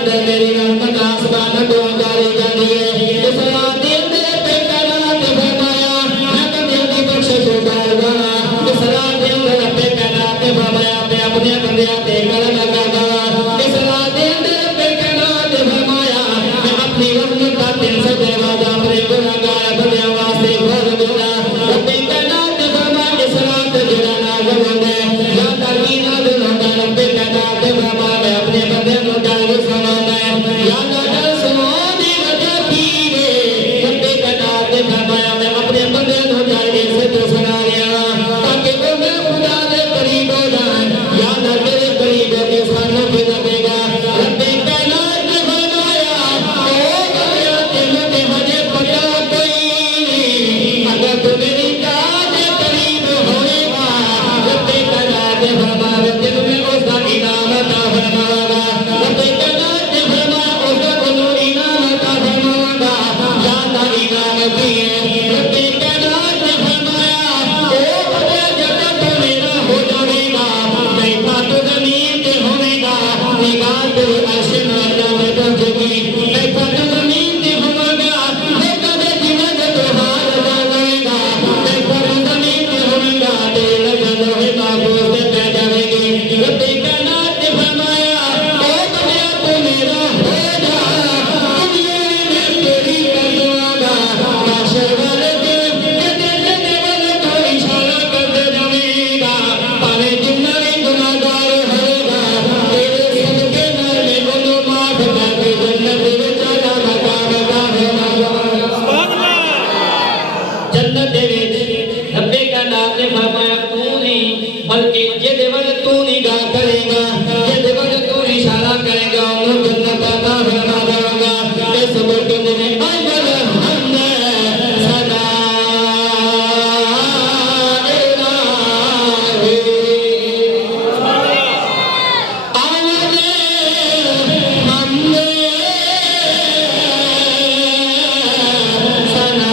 अंदर मेरी रहमत आसमान को उतारी जाती है। इस रात के अंदर पे कायनात ने फरमाया मैं बंदे की बख्शिश उतारूंगा। इस रात के अंदर पे कायनात ने फरमाया मैं अपने बंदे पे करम करूंगा। इस रात के अंदर पे कायनात ने फरमाया मैं अपनी रहमत का 300 दरवाजा अपने गुनाहगार बंदे वास्ते खोल दूंगा। रब्बे कायनात ने फरमाया इस रात जड़ा नाज़ होंगे या ताकी नाज़ होगा। रब्बे कायनात ने फरमाया मैं अपने बंदे को डाल सुनाऊंगा या डाल सुनाने वजह की रे। रब्बे कायनात ने फरमाया मैं अपने बंदे को डाल से तो सुना रहा ताकि वो मैं खुदा के करीब हो जाए या ना तेरे करीब के सामने भी लगेगा। रब्बे कायनात ने फरमाया ओ बंदे तेरे के हजे पता कोई नहीं अगर तू मेरी जान के करीब होएगा। रब्बे कायनात ने फरमाया तेरे में उसका इनाम अता फरमाऊंगा। रब्बे कायनात ने फरमाया उसका कोई इनाम अता फरमाऊंगा या ना इनाम भी है। रब्बे कायनात ने फरमाया ओ बंदे जब तू मेरा हो जाएगा बैठा तो जमीन पे होएगा निगाह तेरे अर्श में जाने पहुंचेगी। बैठा तो जमीन पे होगा बेटा दे जीवन तो हार जाएगा। बैठा तो जमीन पे होगा तेरे लगन होएगा बोलते पै जाएगी। रब्बे कायनात ने फरमाया ओ बंदे तू मेरा हो जा दुनिया में तेरी कर दूंगा। माशर वाले दिन तेरे देवल को इशारा करते जाएगा पारे जितना भी गुनाहगार होगा तेरे सदके नाल में उन्हें माफ करके जन्नत में चला मकाम अता फरमाऊंगा। जन्नत दे विच रब्बे कायनात ने फरमाया तू नहीं बल्कि जिहदे वल तू निगाह करेगा जिहदे वल तू इशारा करेगा उन्हें जन्नत अता फरमा दूंगा। इस मुल्क में अव्वल हमद सना इलाही अव्वल हमद सना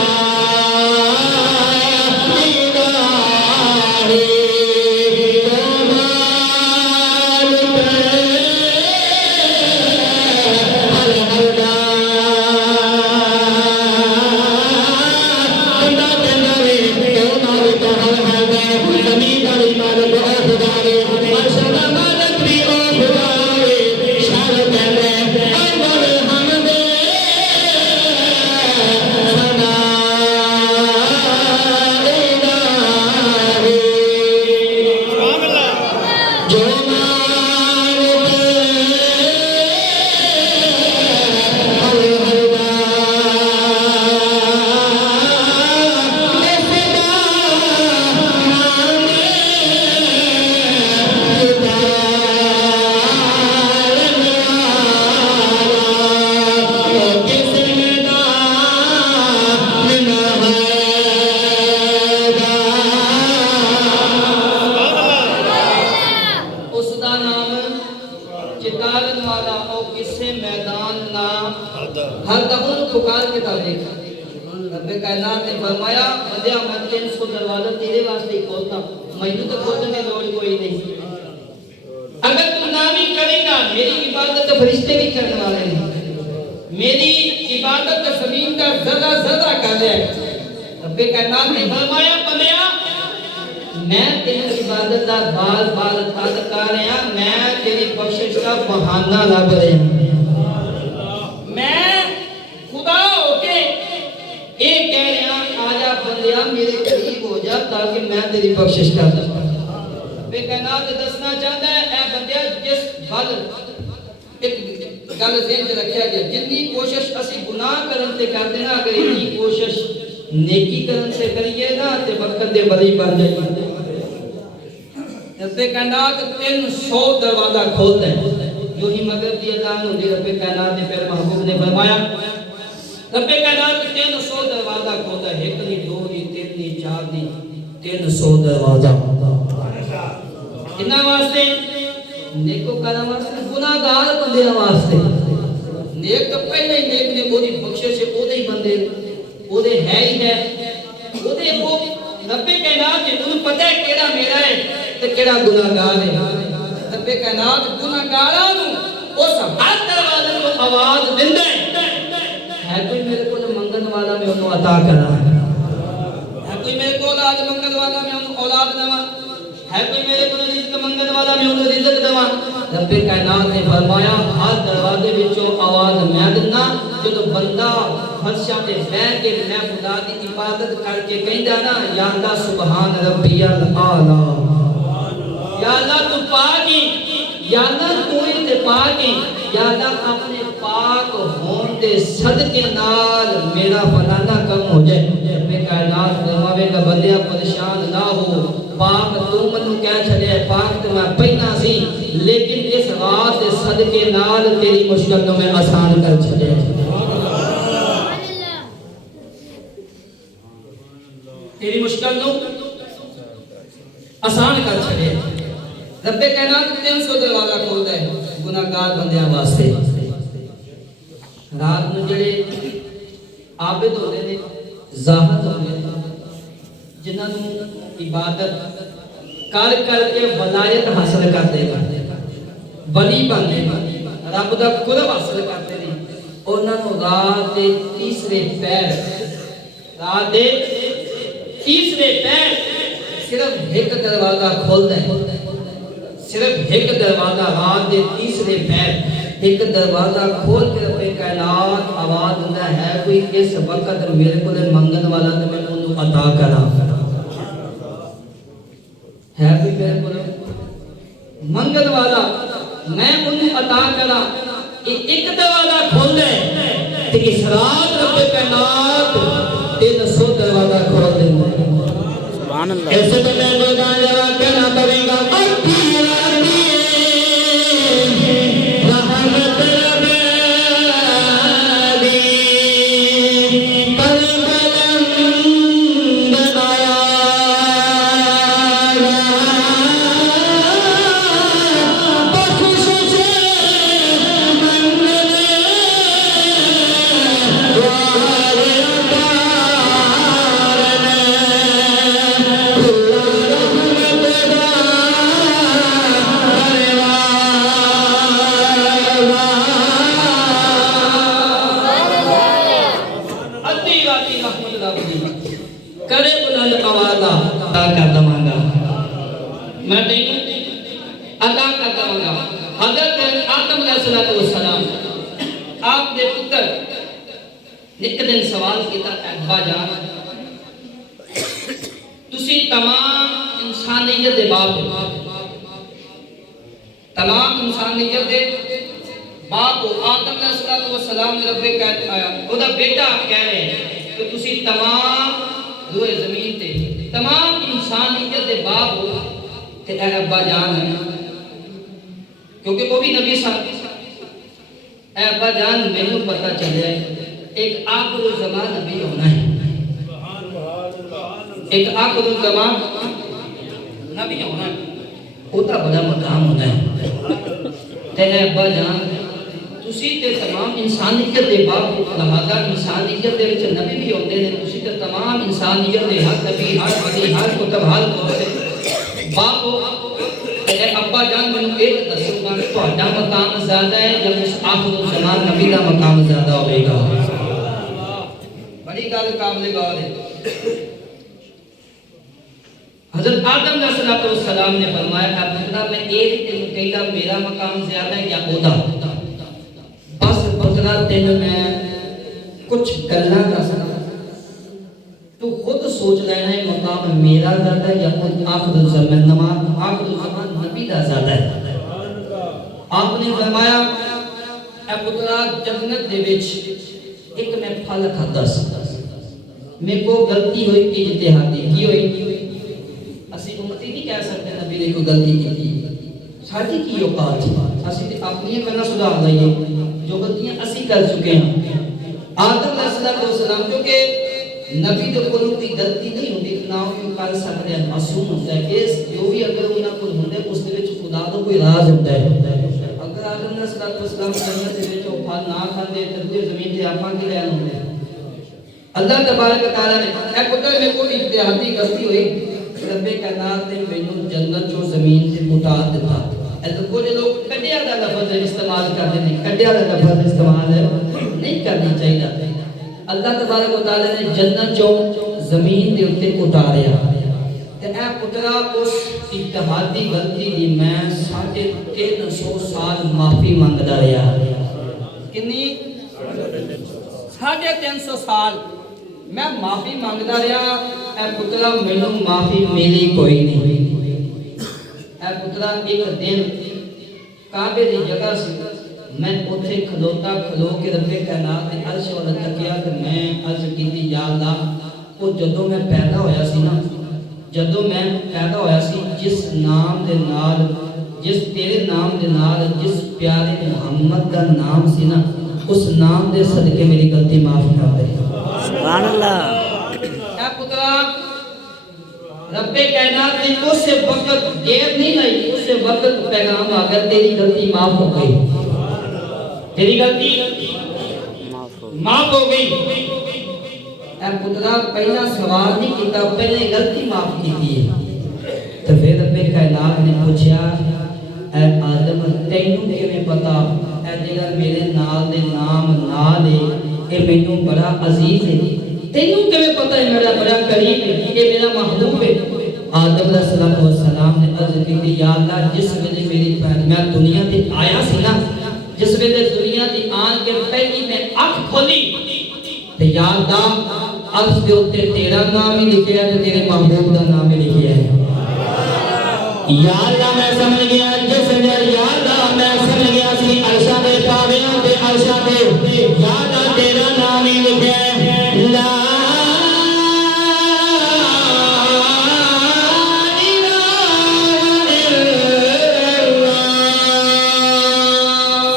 हर दफा पुकार के तारीख रब्बे कायनात ने फरमाया बंदे मैं 300 दरवाजा तेरे वास्ते खोलता मैनू तो खोलने की लोड़ कोई नहीं। अगर तू ना भी करेगा मेरी इबादत तो फरिश्ते भी करने वाले हैं। मेरी इबादत तो जमीन का ज़रा ज़रा कर रहा है। रब्बे कायनात ने फरमाया बंदिया मैं तेरी इबादत का बाल बाल तद कर रहा मैं तेरी बख्शिश का बहाना लब रहा। मैं खुदा होके ये कह रहा आजा बंदिया मेरे करीब हो जा ताकि मैं तेरी बख्शिश कर सकूं। वे कायनात दसना चाहता है ए बंदिया जिस बल एक गल ज़हन च रखिया गया जितनी कोशिश असि गुनाह करन ते करदे ना अगर इतनी कोशिश नेकी करन से करिए ना ते वक्त दे बड़ी बन जाएगी। रब्बे कायनात 300 दरवाजा खोलते हैं जो ही मगर दी अजान होती रब्बे कायनात ने फिर महबूब ने फरमाया रब्बे कायनात 300 दरवाजा खोलता है। एक नहीं दो नहीं तीन नहीं चार नहीं 300 दरवाजा कितना वास्ते नेकोकार वास्ते गुनाहगार बंदे वास्ते। नेक तो पहले ही नेक ने ओदी बख्शिश है ओदे ही बंदे ओदे है ही है ओदे वो रब्बे कायनात ने उन्हें पता है केड़ा मेरा है ते केड़ा गुनाहगार है। रब्बे कायनात गुनाहगारां नु उस हर दरवाजे को आवाज दिंदा है कोई मेरे को मंगन वाला मैं उन्हें अता करा है कोई मेरे को औलाद मंगन वाला मैं उन्हें औलाद देवा है कोई मेरे को रिज़्क़ मंगन वाला मैं उन्हें रिज़्क़ देवा रब्बे कायनात ने फरमाया हर दरवाजे विचों आवाज मैं दिंदा जो बंदा फर्शा ते बैठ के मैं खुदा दी इबादत करके कहंदा ना या अल्लाह सुभान रब्बियल आला या अल्लाह तू पाक है या अल्लाह तू ही ते पाक है या अल्लाह अपने पाक होने दे सदके नाल मेरा फलाना कम हो जाए रब्बे कायनात फरमावेगा बंदिया परेशान ना हो पाक तू मनु कह छड़े पाक ते मैं पहना सी लेकिन इस रात दे सदके नाल तेरी मुश्किल को मैं आसान कर छड़े तेरी मुश्किल नु आसान कर छड़े रब्बे कायनात 300 दरवाजा खोलदा है गुनाहगार बंदियां वास्ते रात नु जेड़े आबिद होंदे ने ज़ाहद होंदे ने जिन्हां नु इबादत कर करके वलायत हासिल करदे ने वली बनदे ने रब दा कुर्ब हासिल करदे ने उन्हां नु रात दे तीसरे पैर सिर्फ एक दरवाजा खोलदा है सिर्फ एक दरवाजा रात दे तीसरे पैर एक दरवाजा खोल के रब्बे कायनात आवाज दिंदा है कोई इस वक्त मेरे को मंगन वाला ते मैं उन्हें अता करा है कोई मेरे को मंगन वाला मैं उन्हें अता करा एक दरवाजा खोल दे ते इस रात रब्बे कायनात 300 दरवाजा खोल देंगे सुभान अल्लाह ऐसे तो मैं गाना कहना पड़ेगा करे बुलंद आवाज़ा अदा कर दवांगा मैं तेनू अदा कर दवांगा हज़रत आदम अलैहिस्सलाम आपके पुत्र एक दिन सवाल किया अब्बा जान तुसी तमाम इंसानियत दे बाप तमाम इंसानियत दे बाप आदम अलैहिस्सलाम ने रब्बे कह आया ओदा बेटा कह रहे हैं कि तुसी तमाम रूए ज़मीन ते तमाम इंसानियत दे बाप हो ते अब्बा जान है क्योंकि वो भी नबी साहब अब्बा जान मैनू पता चले एक आखिरी ज़मान नबी होना है एक आखिरी ज़मान नबी होना है ओदा बड़ा मकाम होना है ते अब्बा जान तुसी ते तमाम इंसानियत दे बाप लिहाजा इंसानियत दे विच नबी भी होंदे ने तुसी ते तमाम इंसानियत दे हर नबी हर वली हर कुतुब हर बाप ते अब्बा जान मैनू एक दसोगा तुहाडा मकाम ज़्यादा है या उस आखिर ज़मान नबी दा मकाम ज़्यादा होवेगा बड़ी गल काबिल गौर है हज़रत आदम अलैहिस्सलाम ने फरमाया अब्बा मैं एक तेनू कहदा मेरा मकाम ज़्यादा है या ओदा पुत्रा तेन मैं कुछ गल्लां दसना तू खुद सोच लेना है मकाम मेरा ज़्यादा या आखिर ज़मान नबी दा ज़्यादा है आपने फरमाया ए पुत्रा जन्नत दे विच एक मैं फल खादा सी मेरे को गलती हुई इज्तिहादी की हुई असि उम्मती नहीं कह सकते नबी ने कोई गलती की साडी की औकात असि ते अपनी करना सुधार लईए जो गलतियां असी कर चुके हैं आदम अलैहिस्सलाम क्योंकि नबी दे कोल कोई गलती नहीं होती ना कोई कर सकते हैं मासूम होता है इस जो भी अगर उन्हां कोल हुंदे उस दे विच खुदा दा कोई राज होता है अगर आदम अलैहिस्सलाम जन्नत दे विच फल ना खांदे ते ज़मीन ते आपां की लैन होंदे अल्लाह तबारक व तआला ने ए पुत्र मेरे को इज्तिहादी गलती हुई रब्बे कायनात ने मैनू जन्नत चो ज़मीन से उतार दिता कुछ लोग कड्डिया का लफ्ज इस्तेमाल करते हैं, कड्डिया का लफ्ज इस्तेमाल नहीं करना चाहिए। अल्लाह तबारक व तआला ने जन्नत जो जमीन के उत्ते उतारिया ते ए पुत्रा उस इत्तेहादी गलती दी मैं 350 साल माफी मंगदा रहा। कितनी 350 साल मैं माफी मंगदा रहा। ए पुत्रा मैनू माफी मिली कोई नहीं। ए पुत्रा एक दिन काबे दी जगह से मैं उथे खलोता खलो के रब्बे कायनात ने अर्श वाला तकिया ते मैं अर्ज कीती या अल्लाह वो जदों मैं पैदा होया सी ना, जदों मैं पैदा होया सी जिस नाम दे नाल, जिस तेरे नाम दे नाल, जिस प्यारे मोहम्मद का नाम सी ना, उस नाम दे सदके मेरी गलती माफ कर दे। सुभान अल्लाह। ए पुत्रा रब्बे कायनात ने उस वक्त देर नहीं लाई, उस वक्त पैगाम आ गया तेरी गलती माफ हो गई, तेरी गलती माफ हो गई। ए पुत्रा पहला सवाल नहीं किया, पहले गलती माफ की थी। तो फिर रब्बे कायनात ने पूछा ए आदम तैनू किवें पता ए जेड़ा मेरे नाल दे नाम नाल है ए मैनू बड़ा अजीज है, तैनू किवें पता है मेरा बड़ा करीब है, ये मेरा महबूब है। आदम अलैहिस्सलाम ने अर्ज की या अल्लाह जिस वेले मेरी मैं दुनिया ते आया सी ना, जिस वेले दुनिया दी आन के पहली मैं अख खोली ते या अल्लाह अर्श दे उत्ते तेरा नाम ही लिखया है, तेरे महबूब दा नाम ही लिखया है। या अल्लाह मैं समझ गया, जिस ने या अल्लाह मैं समझ गया सी अर्शा दे पावियां ते अर्शा दे या अल्लाह तेरा नाम ही लिखया है। ला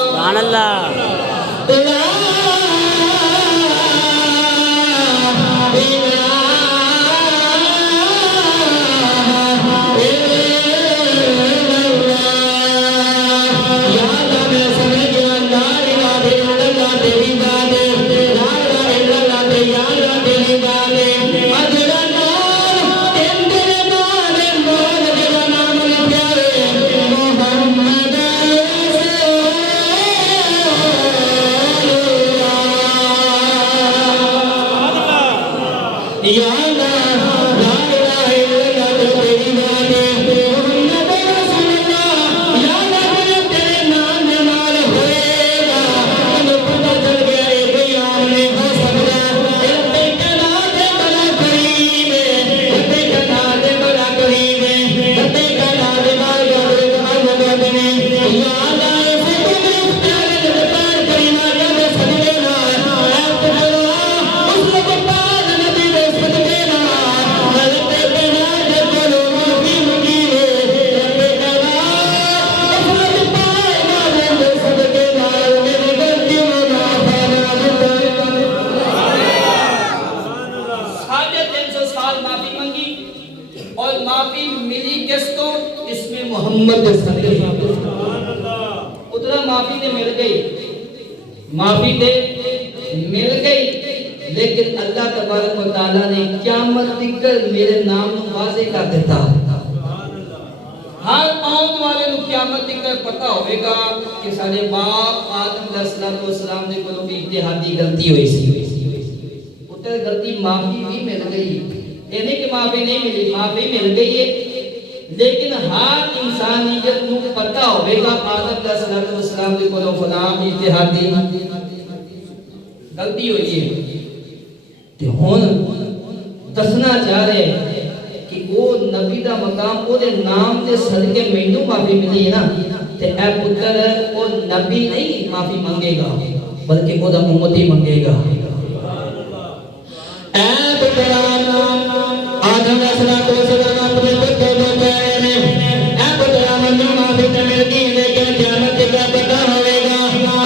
सुभान अल्लाह। माफी दे मिल गई, लेकिन अल्लाह तबारक व तआला ने क़यामत तक मेरे नाम को वाज़े कर देता। हर आने वाले को क़यामत तक पता होगा कि सारे बाप आदम अलैहिस्सलाम ने कोई इज्तिहादी गलती हुई सी, उतर गलती माफी भी मिल गई, ये नहीं कि माफी नहीं मिली, माफी मिल गई है। लेकिन हर इंसानियत को पता होगा आदम अलैहिस्सलाम ने कोई फलां इज्तिहादी गलती हुई है, ते हुन दसना चाह रहे कि वो नबी दा मकाम ओदे नाम दे सदके मैनू माफी मिली है ना, ते ए पुत्र वो नबी नहीं माफी मांगेगा बल्कि ओदा उम्मती मांगेगा। ए पुत्र आदम अलैहिस्सलाम अपने पुत्र को कहे ने ए पुत्र मन्नू माफी ते मिलती है, लेकिन क़यामत तक पता होगा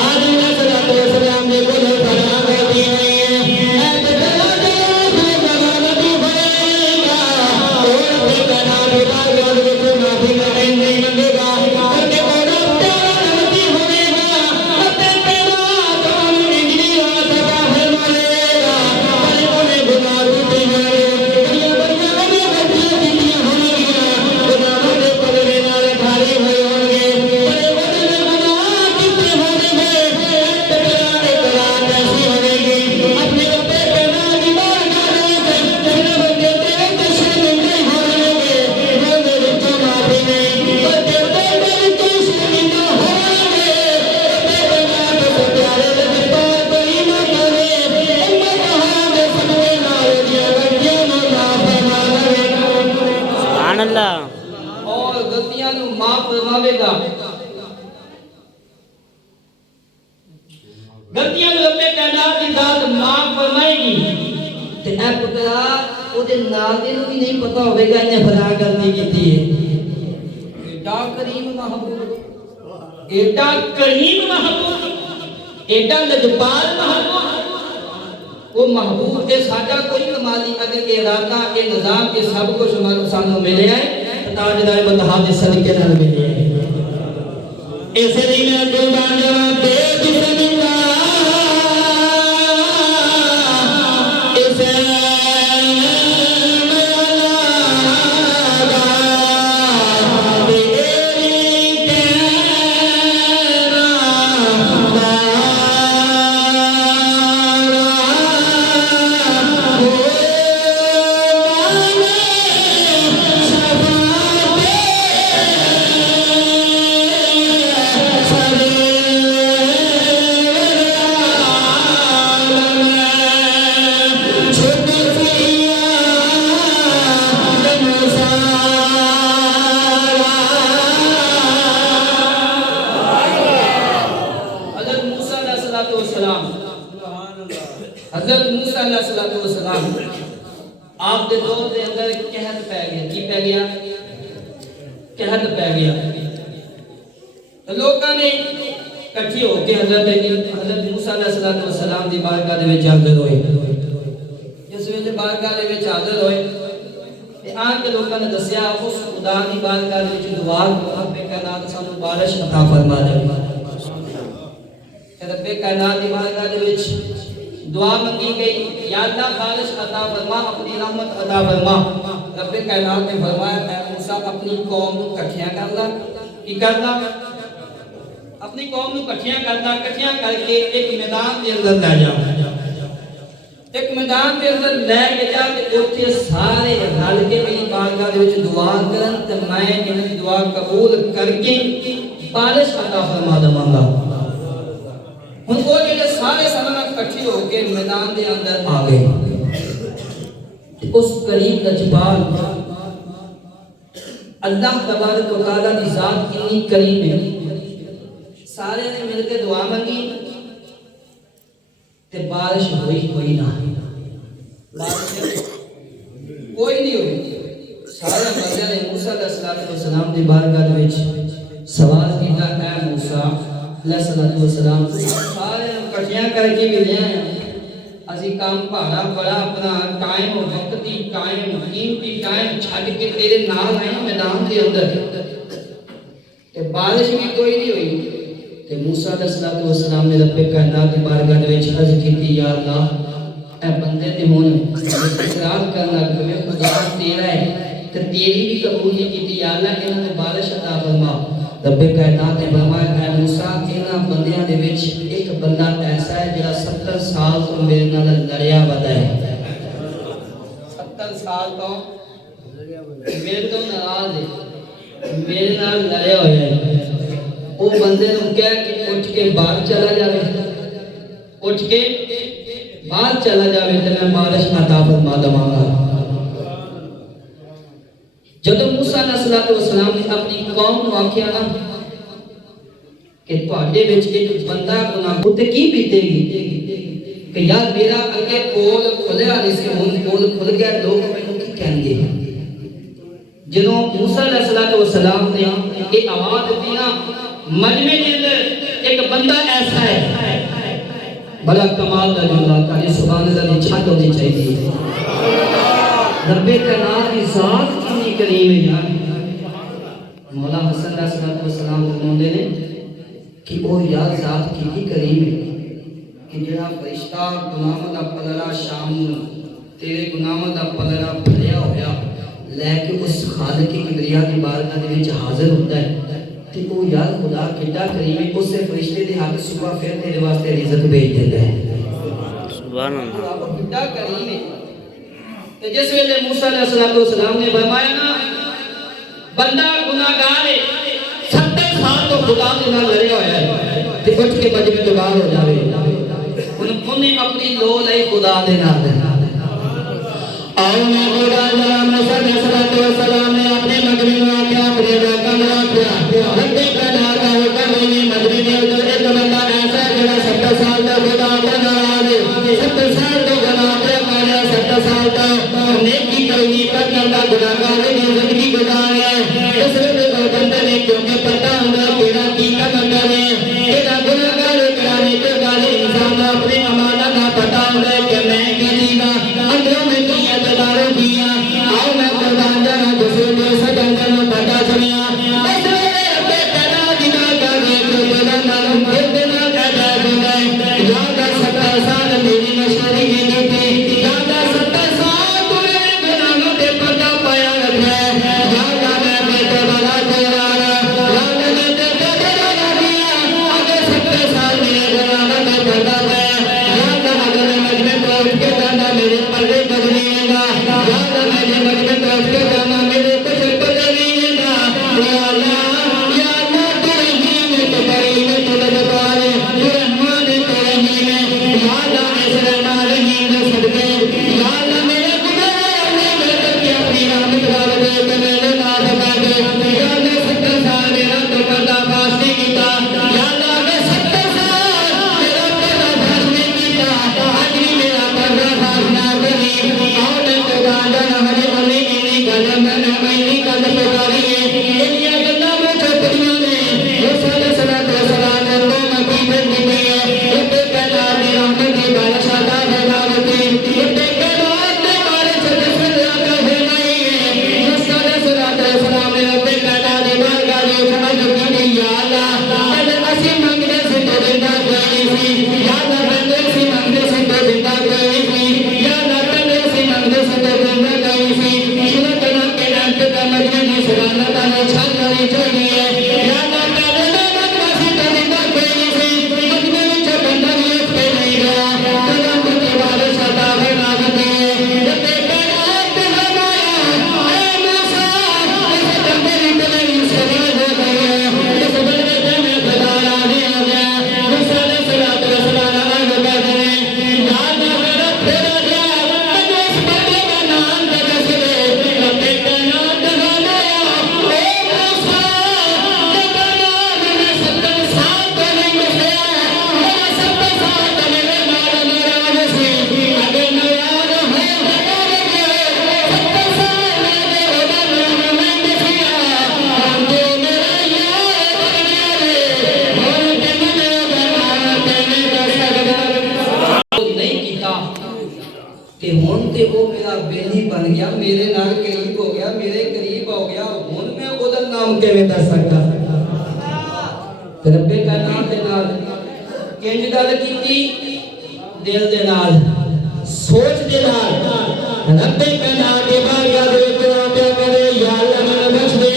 आदम अलैहिस्सलाम ने कोई फलां गलती हुई है। ए पुत्र नबी होएगा और तेरा नाम उतार को माफी नहीं मांगेगा, करके बड़ा प्यारा नबी होएगा, तेरा तो इंजली रात का है है पुत्रा ओदे नाल दे नूं भी नहीं पता होवेगा इन्हें भला गलती कीती है। एडा करीम महबूब, एडा करीम महबूब, एडा लजपाल महबूब, वो महबूब ए साडा कोई कमाली अगर इरादा ए निजाम के सब कुछ सानू मिले है ताजदार बतहा दे सदके नाल मिले है। इसलिए मैं कुर्बान बेबिस्मिल्लाह हज़रत मूसा अलैहिस्सलाम आप दे दौर दे अंदर कहत पै गया, की पै गया, कहत पै गया। तो लोकां ने इकट्ठे होके हज़रत मूसा अलैहिस्सलाम दी बारगाह दे विच हाज़र होए। जिस वेले बारगाह दे विच हाज़र होए ते आके लोकां ने दस्सिया उस खुदा दी बारगाह दे विच दुआ रब्बे कायनात सानू बारिश अता फरमा दे। रब्बे कायनात दी बारगाह दे विच दुआ मांगी गई, या अल्लाह बारिश अता फरमा, अपनी रहमत अता फरमा। रब्बे कायनात ने फरमाया ऐ मूसा अपनी कौम को इकट्ठियां कर ला। की करना? अपनी कौम को इकट्ठियां करना, इकट्ठियां करके एक मैदान के अंदर ले जा, एक मैदान के अंदर ले के जा ते उत्थे सारे रल के मेरी बारगाह दे विच दुआ करन ते मैं इन्हां दी दुआ कबूल करके बारिश अता फरमा देवांगा। हुन वो जेडे सारे सनम इकट्ठे होके मैदान दे अंदर आ गए। उस करीम लजपाल अल्लाह तबारक व तआला दी जात इतनी करीम है, सारे ने मिलकर दुआ मांगी ते बारिश हुई ना, बारिश कोई नहीं हुई। सारे बंदे ने मूसा अलैहिस्सलाम दी बारगाह दे विच सवाल कीता ऐ मूसा अलैहिस्सलाम सारे इकट्ठियां करके मिले हैं, असी काम भाड़ा बड़ा अपना टाइम वक्ती टाइम कीमती टाइम छड़ के तेरे नाल आए मैदान के अंदर ते बारिश भी कोई नहीं हुई। ते मूसा अलैहिस्सलाम ने रब्बे कायनात की बारगाह दे विच अर्ज कीती या अल्लाह ए बंदे ते हुन इकरार करन लग पे खुदा तेरा है ते तेरी भी कबूल नहीं कीती या अल्लाह इन्हां नूं बारिश अता फरमा। रब्बे कायनात ने फरमाया ऐ मूसा इन्हां बंदियां दे विच एक बंदा ऐसा है जिहड़ा 70 साल तो मेरे नाल लड़िया वदा है, 70 साल तो मेरे तो नाराज है, मेरे नाल लड़िया होया है। वो बंदे नूं कह के उठ के बाहर चला जावे, उठ के बाहर चला जावे ते मैं बारिश अता फरमा देवांगा। जब मूसा अलैहिस्सलाम ने अपनी कौम को आख्या ना कि तुहाडे विच एक बंदा गुनाह उते की बीतेगी कि यार मेरा अगे कोल खुलिया नहीं सी, हुण कोल खुल गया, लोग मैनूं की कहणगे। जदों मूसा अलैहिस्सलाम ने ये आवाज दी ना मजमे के अंदर एक बंदा ऐसा है, बड़ा कमाल दा जुमला तारी सुभान अल्लाह दी छत होनी चाहिए। रब्बे कायनात की जात कितनी करीम है यार। मौला हसन अलैहिस्सलाम फरमाते ने कि वो यार जात कितनी करीम है कि जेड़ा फरिश्ता गुनाहों दा पलड़ा शाम तेरे गुनाहों दा पलड़ा भरिया होया लेके उस खालिक की किबरिया की बारगाह दे विच हाजिर होता है ते वो यार खुदा कितना करीम है, उससे फरिश्ते दे हाथ सुबह फिर तेरे वास्ते रिज़्क भेज देता है। सुभान अल्लाह, वो कितना करीम है। ते जिस वेले मूसा अलैहिस्सलाम ने फरमाया ना बंदा गुनाहगार है, 70 साल तो खुदा के नाल लड़िया होया है ते उठ के मजमे तो बाहर हो जावे, उन्हें अपनी लो लई खुदा दे नाल आओ मैं खुदा जरा मूसा अलैहिस्सलाम ने अपने मजमे में आके अपने लोगों को आख्या रब्बे कायनात का हुक्म है मजमे में एक बंदा ऐसा है जो 70 साल तक खुदा के नाल है, 70 साल तो गुनाह करे, 70 साल तो नेकी करनी पर करना गुनाहगार की जिंदगी गुजारे इस वेले बंदे ने क्योंकि पता होगा केड़ा की काम करे केड़ा गुनाहगार कराने के बाद इंसान अपने अमाना का पता होगा कि मैं की जीवा अंदरों में किया दारों किया आओ मैं कुर्बान जाना दूसरे को सदंदर में पता सुनिया इस वेले अपने करा दिना करे तो तेरा नाम फिर देना कहता है याद 70 साल मेरी मशहूरी की थी याद 70 साल तूने गुनाहों पे पर्दा पाया रखा है याद मैं बेटे वाला तेरा याद मैं बेटे वाला दिया अगर 70 साल मेरे गुनाहों पे पर्दा पाया याद अगर मैं मजमे को उठ के जाना मेरे पर्दे बदलेगा याद मैं मजमे को उठ के जाना मेरे कुछ बदलेगा या अल्लाह तू रहीम है तू करीम है तू लजपाल है तू रहमान है तू रहीम है या अल्लाह इस रहमान रहीम के सदके या अल्लाह मेरे गुनाह मेरे की अपनी रहमत वाले दे के मेरे माफ कर दे या अल्लाह 70 साल मेरा तो पर्दाफाश नहीं किया या अल्लाह मैं 70 साल मेरा पर्दाफाश नहीं किया आज भी मेरा पर्दाफाश ना करी आओ मैं तो गांजा ना हमें अली इन्हीं गल मैं इन्हीं गल पुकारी है इन्हीं गल्ला में चोपड़ियां ने वो सारे सलात व सलाम को मकी में दी है ये कहना दी रहमत दी बादशाह दा फरमावती ये कहना दे मारे छत से लाका है नहीं है वो सारे सलात व सलाम पे कहना दी बारगाह में खड़ा की या अल्लाह अगर असी मंगने से तो देता कोई नहीं या अल्लाह बंदे से मंगने से तो देता कोई नहीं या अल्लाह बंदे से मंगने से तो देता कोई नहीं सुना कहना के नाम पे का मजमे की सुभान अल्लाह छल करनी चाहिए या अल्लाह बंदे से तो देता कोई नहीं मजमे में जो बंदा नहीं पे नहीं गया तेरा मुझे वाले सदा है नागते ये कहना ते हमारा ए मूसा इस बंदे ने तेरी सवाल हो गए इस बंदे में खुदा राजी हो गया मूसा ने सलात व सलाम आगे बढ़े याद मेरा फेरा गया तो इस बंदे का नाम जगह से रब्बे का नाम दगाया ए मूसा तेरा नाम में 70 साल तो नहीं बचा मेरा 70 साल तो मेरे नाम मेरा से अगर नाराज है 70 साल मेरे होगा नाम मैं बचिया हमको मेरा याद बना और तेने बना तेने दसगदा नहीं किया कि हुन ते वो मेरा बेली बन गया मेरे नाल करीब हो गया मेरे करीब हो गया हुन मैं ओदा नाम किवें दस सकदा ते रब्बे का नाम दे नाल किंज गल कीती दिल दे नाल सोच दे नाल रब्बे का नाम के बारगाह दे दुआ पे करे या अल्लाह मैंने बख्श दे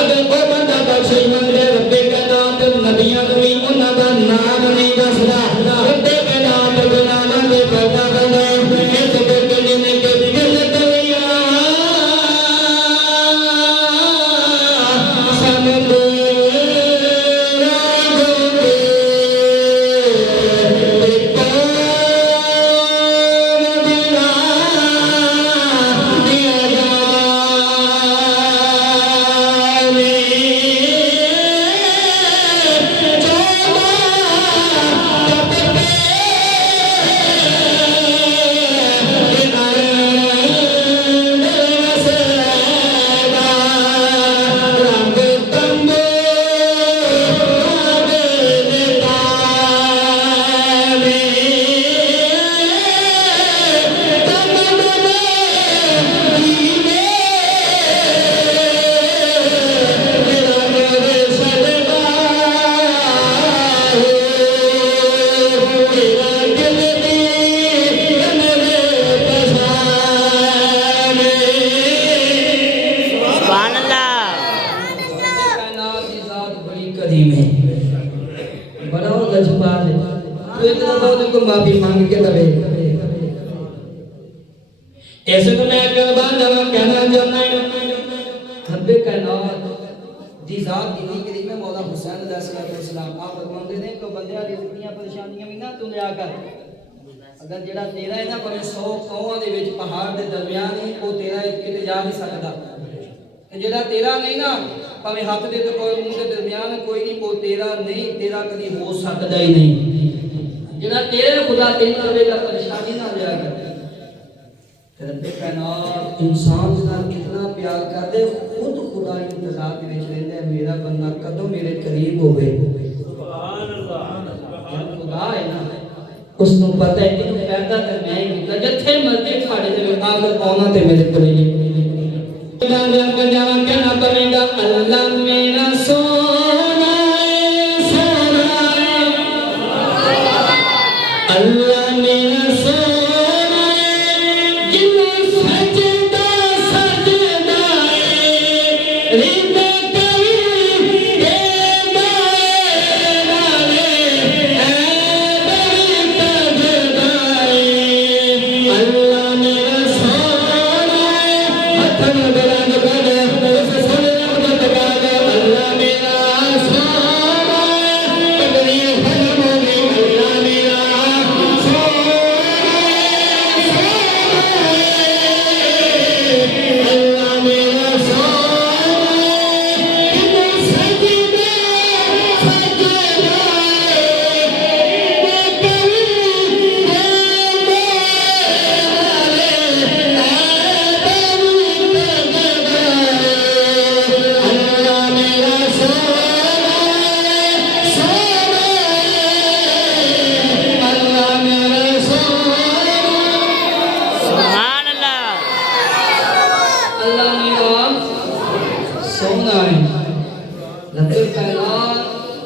अगर कोई बंदा बख्शिश मंगे रब्बे का नाम ते नबियां को भी उन्हां दा नाम नहीं दसदा रब्बे का नाम ते गुनाहां दे पर्दा बंदे इस बेकली ने के दिल दरिया समुंदर को माफी मांग के दबे ऐसे तो मैं कुर्बान जावा कहना चाहता हब्बे कायनात दी जात दी करीम में मौला हुसैन अलैहिस्सलाम आप फरमाते ने कि बंदियां रिज़्क़ियां परेशानियां भी ना तू लिया कर अगर जेड़ा तेरा है ना भावे 100 कौवां दे विच पहाड़ दे दरमियान है वो तेरा किते जा नहीं सकदा ते जेड़ा तेरा नहीं ना भावे हाथ दे ते कोई मुंह दे दरमियान कोई नहीं वो तेरा नहीं तेरा कभी हो सकदा ही नहीं जेड़ा तेरे खुदा तेन करवेगा परेशानी ना लिया कर रब्बे कायनात इंसान के नाल कितना प्यार करदे, खुद खुदा इंतजार दे विच रहंदा है मेरा बंदा कदों मेरे करीब होवे। सुभान अल्लाह। खुदा है ना उसको पता है कि पैदा तो मैं ही कीता, जिथे मर्जी खड़े ते आकर पाउना ते मेरे करीब कहना पवेगा अल्लाह मेरा सोना है, सोना है अल्लाह मेरा सोना है, जिन्ना सजदा सजदा है रिदा कभी देदा नाले ऐ बड़ी तजदा है अल्लाह मेरा सोना है। हथन बरन बन उस सोने का तगादा अल्लाह मेरा सोना है, पगड़ी फलमों में अल्लाह मेरा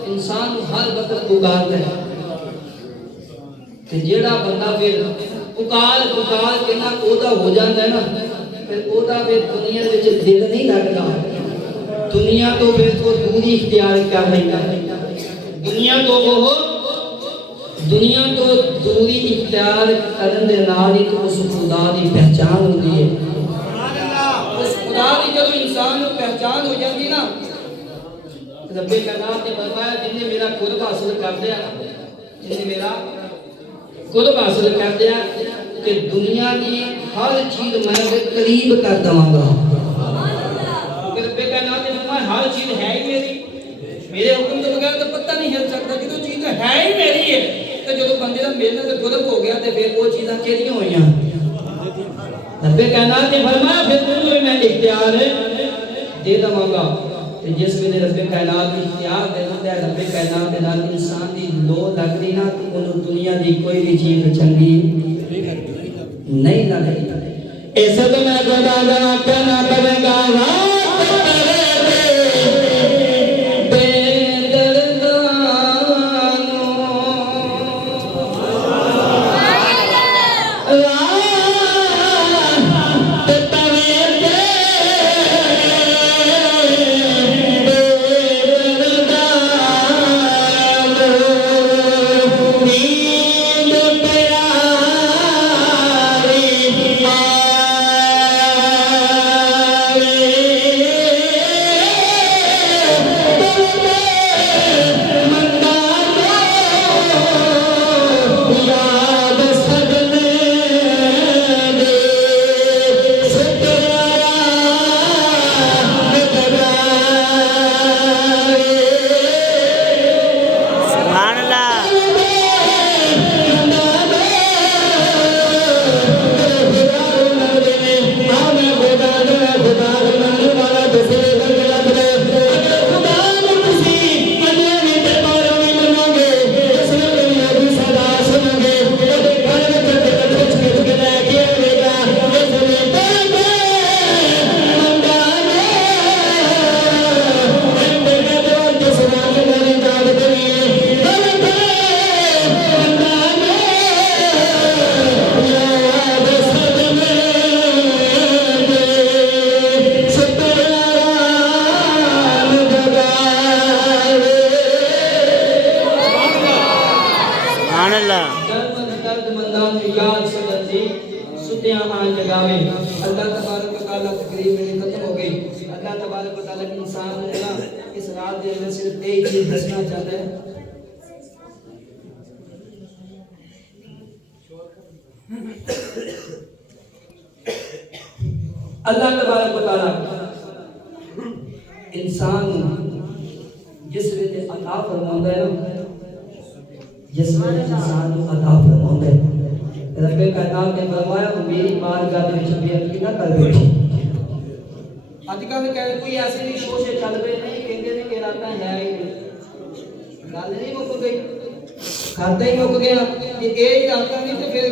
इंसान हर वक्त पुकारता है कि जेड़ा बंदा फिर पुकार पुकार के ना ओदा हो जाता है ना, फिर ओदा फिर दुनिया विच दिल नहीं लगता, दुनिया तो फिर तो दूरी इख्तियार कर लेता है, दुनिया तो दूरी इख्तियार करन दे नाल ही तो उस खुदा दी पहचान होती है। उस खुदा दी जब इंसान को पहचान हो जाती ना, रब्बे कायनात ने फरमाया जिन्हें मेरा कुर्ब हासिल कर दिया, जिन्हें मेरा कुर्ब हासिल कर दिया कि दुनिया की हर चीज मैं उनके करीब कर दवांगा। रब्बे कायनात ने फरमाया हर चीज है ही मेरी, मेरे हुक्म के बगैर तो पता नहीं हिल सकता, जो चीज है ही मेरी है तो जो बंदे का मेरे नाल कुर्ब हो गया तो फिर वो चीज़ां केड़ियां होईयां। रब्बे कायनात ने फरमाया फिर तुम्हें मैं इख्तियार दे दवांगा। जिस वेले रब्बे कायनात की इख्तियार दे दिंदा है, रब्बे कायनात दे नाल इंसान दी लो लगदी ना कि उन्हें दुनिया दी कोई भी चीज चंगी नहीं लगदी। इस तो मैं खुदा दा कहना पवेगा अल्लाह तबारक व तआला तकरीर मेरी खत्म हो गई। अल्लाह तबारक व तआला इंसान को ना इस रात के अंदर सिर्फ एक चीज दसना चाहता है, अल्लाह तबारक व तआला इंसान जिस वेले अता फरमांदा है ना, जिस वेले इंसान को अता फरमांदा है, रब्बे कायनात ने फरमाया मेरी बारगाह दे विच बेअदबी ना कर बैठो अजकल कह कोई ऐसे भी शो से चल पे नहीं कहते ने कि रात है ही गल नहीं मुक गई खाता ही मुक गया कि ये रात नहीं तो फिर